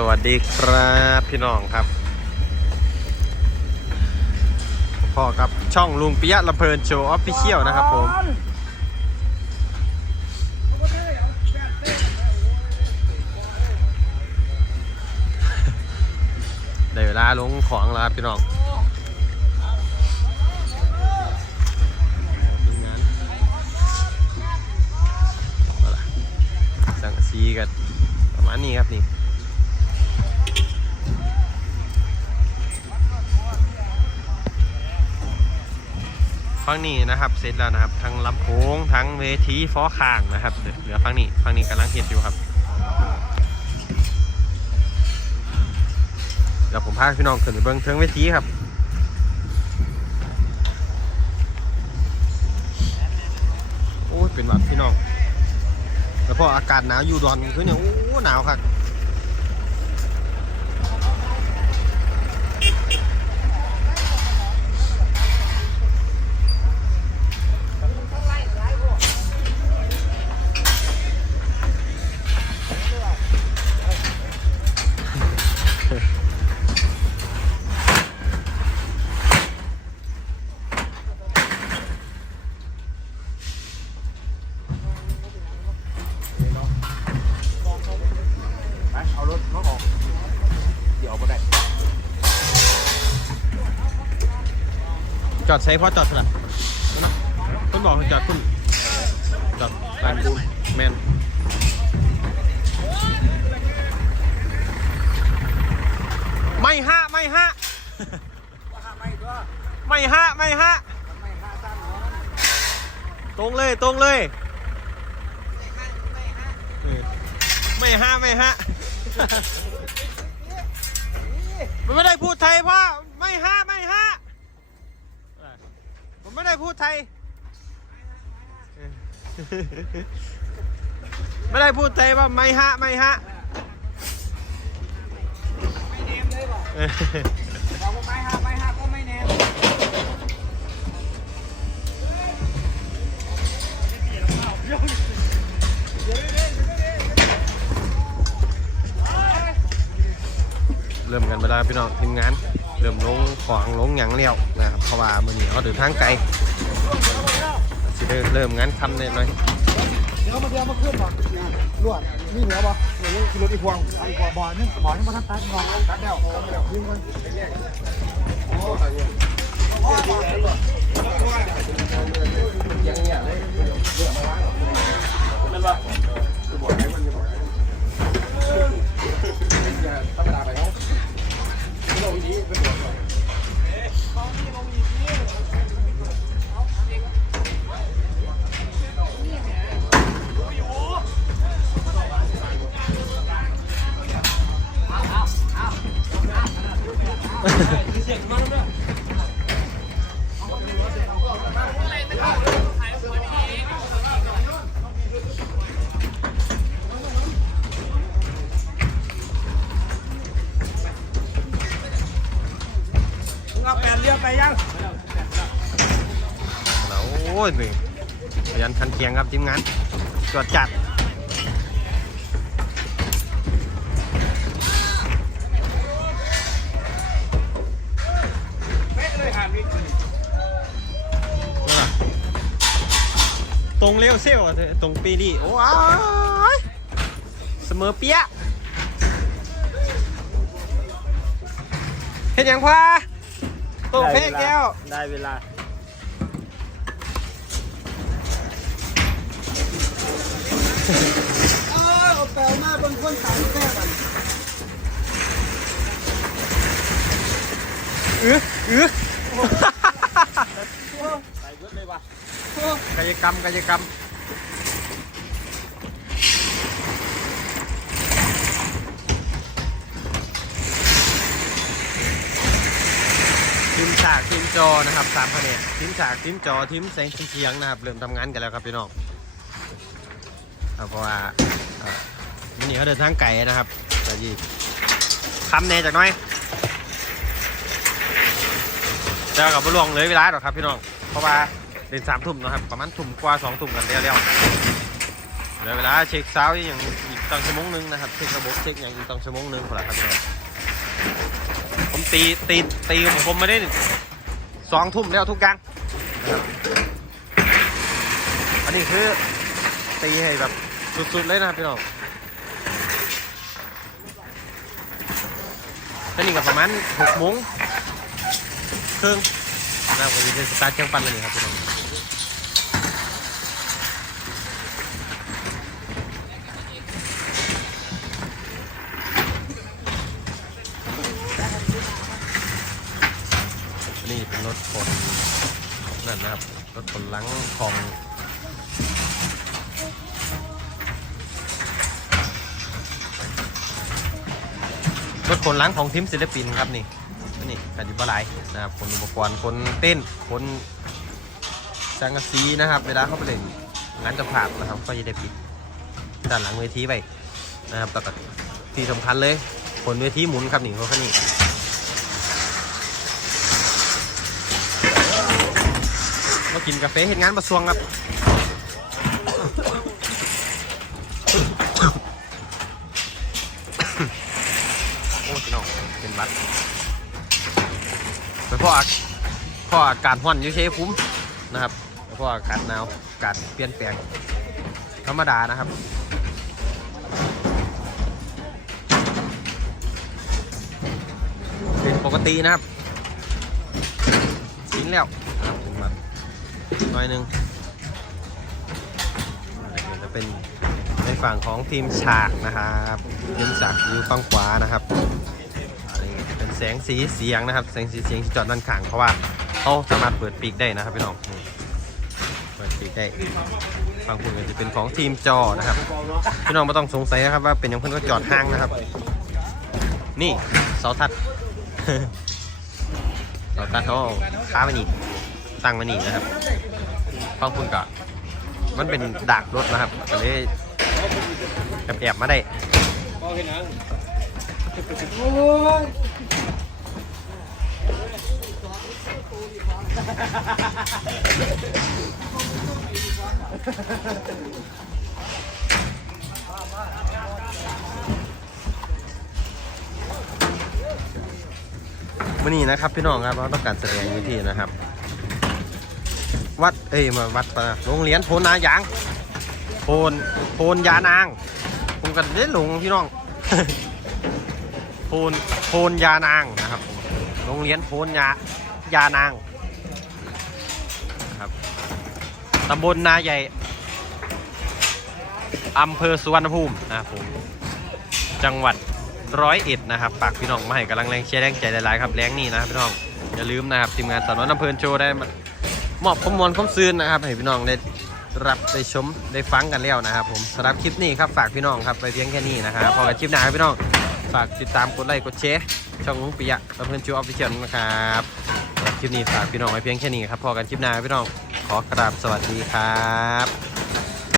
สวัสดีครับพี่น้องครับพ่อกับช่องลุงปิยะลำเพลินโชว์ออฟฟิเชียลนะครับผม ได้เวลาลงของแล้วครับพี่น้องทีมงานเอาล่ะสังกะสีกันประมาณนี้ครับนี่ ฟังนี้นะครับเสร็จแล้วนะครับทั้งลำโพงทั้งเวทีฟอข้างนะครับเหลือฟังนี้ฟังนี้กำลังเฮ็ดอยู่ครับเดี๋ยวผมพาพี่น้องขึ้นไปเบิ้งเทิงเวทีครับโอ้ยเป็นหวัดพี่น้องแล้วพออากาศหนาวอยู่ดอนคือเนี่ยโอ้หนาวครับ จอดใช้เพราะจอดสลับคุณบอกจอดคุณจอดร้านคุณแมนไม่ฮะไม่ฮะไม่ก็ไม่ฮะไม่ฮะไม่ห้าตรงเลยตรงเลยไม่ฮะไม่ฮะมันไม่ได้พูดไทยพ่อไม่ฮะไม่ฮะผมไม่ พูดไทย ไม่ได้พูดไทยว่าไม่ฮะไม่ฮะไม่แนมเลยบอกบอกว่าไม่ห้าไม่ห้าก็ไม่แนมเริ่มกันไปแล้วพี่น้องทีมงาน เริ่มลงของลงหยังเลี้ยวนะครับเพราะว่ามือนี้เขาเดินทางไกล สิได้เริ่มงานคำเนี่ยหน่อยเดี๋ยวมาเดี๋ยวมาขึ้นบอกรวดนี่เหลือบ่เหลือรถอีกพวงอีกพวงบ่อนึงบ่อนึงมาทักตัดงอตัดแล้วตัดแล้วยิงมันโอ้ยมึง อ้ยนี่ขยันขันเคียงครับทีมงานจวดจัดตรงเลี้ยวเซี่ยวตรงปีดีโอ้ยเสมอเปี้ยะเห็นยังพาตรงเฟกแก้ว ได้เวลา เออเอาแปลมาบนคนสามแก้วมันเออเออใส่เบิดเลยว่ะกายกรรมกายกรรมทีมฉากทีมจอนะครับสามคะแนนทีมฉากทีมจอทีมแสงทีมเสียงนะครับเริ่มทำงานกันแล้วครับพี่น้อง เพราะว่าวันนี้เขาเดินทางไกลนะครับแต่ยี่คำแน่จากน้อยเจอกับบุลวงเลยเวลาหรอกครับพี่น้อง เพราะว่าเดินสามทุ่มนะครับ ประมาณทุ่มกว่าสองทุ่มกันเรียวๆเหลือเวลาเช็คซาวด์อย่างอีกตั้งชั่วโมงหนึงนะครับ เช็คระบบเช็คอย่างอีกตั้งชั่วโมงหนึงพอละครับพี่น้องผมตีตีตีของผมไม่ได้สองทุ่มแล้วทุกอย่างนะครับอันนี้คือตีให้แบบ สุดๆเลยนะครับพี่น้องอันนี้ก็ประมาณหกโมงครึ่งนะครับก็จะสตาร์ทเครื่องปั้นแล้วนี่ครับพี่น้องนี่เป็นรถขนนั่นนะครับรถขนหลังของ รถขนหลังของทีมศิลปินครับนี่นี่กันอยู่บหลายนะครับคนอุปกรณ์คนเต้นคนสังกะสีนะครับ เวลาเข้าไปเล่นงานจะภาพนะครับ ก็จะได้ปิดด้านหลังเวทีไปนะครับแล้วก็ที่สำคัญเลยคนเวทีหมุนครับนี่เขาแค่นี้มากินกาแฟเห็นงานมาสวงครับ ไปพ่ออากพ่อากาศห้อนอยู่เชฟคุ้มนะครับไปพ่ออากาศหนาวอากาศเปลี่ยนแปลงธรรมดานะครับเป็นปกตินะครับกินแล้วนะครับเป็นวัดหน่อยนึงเดี๋ยวจะเป็นในฝั่งของทีมฉากนะครับทีมฉากอยู่ฝั่งขวานะครับ แสงสีเสียงนะครับ แสงสีเสียงที่จอดด้านข้างเพราะว่าเขาสามารถเปิดปีกได้นะครับพี่น้องเปิดปีกได้ฝั่งคุณก็จะเป็นของทีมจอนะครับพี่น้องไม่ต้องสงสัยนะครับว่าเป็นอย่างเพื่อนก็จอดห้างนะครับ นี่เสาทัดเสาทัดเขาเอาค้าไปนี่ตั้งไว้นี่นะครับฟังคุณก่อนมันเป็นดักรถนะครับก็เลยแอบแอบๆมาได้ มื่อนี้นะครับพี่น้องครับเราต้องการแสดงวิธีนะครับ วัดเอ้ยมาวัดปะโรงเรียนโพนนายางโพนโพนยานาง ผมกันเล่นหลงพี่น้อง โพนโพนยานางนะครับ โรงเรียนโพนยายานางนะครับ ตำบลนาใหญ่อำเภอสุวรรณภูมินะครับผมจังหวัดร้อยเอ็ดนะครับฝากพี่น้องมาให้กำลังแรงเชียร์แรงใจหลายๆครับแรงนี่นะครับพี่น้องอย่าลืมนะครับทีมงานสาวน้อยอำเภอโชว์ได้มามอบข้อมูลข้อมซืนนะครับให้พี่น้องได้รับได้ชมได้ฟังกันแล้วนะครับ ผมสำหรับคลิปนี้ครับฝากพี่น้องครับไปเพียงแค่นี้นะครับพอกับคลิปหน้าครับพี่น้องฝากติดตามกดไลค์กดแชร์ช่องลุงปิยะและเพื่อนจูออฟฟิเชียลนะครับสำหรับคลิปนี้ฝากพี่น้องไว้เพียงแค่นี้ครับพอกันคลิปหน้าครับพี่น้อง ขอกราบสวัสดีครับ